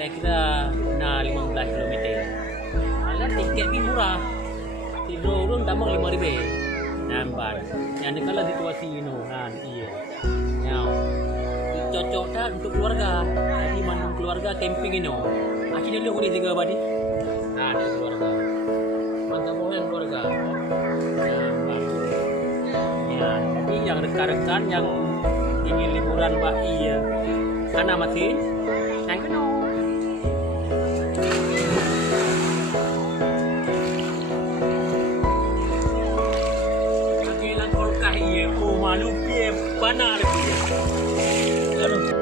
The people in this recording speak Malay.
kira-kira 15 kilometer. Alah tiket ni murah. Tidur urun tambah 5,000. Nampak. Yang ni kalau situasi ini, iya. Now, cocok dah untuk keluarga. Jadi mana keluarga camping ini. Akhirnya lu boleh jaga badi. Ada keluarga. Mantap boleh keluarga. Nampak. Ya, jadi yang rekan-rekan yang ingin liburan Pak iya. Sana masih naik kena. Agilan kolkah iya. Oh malu pie panah lagi. Aduh.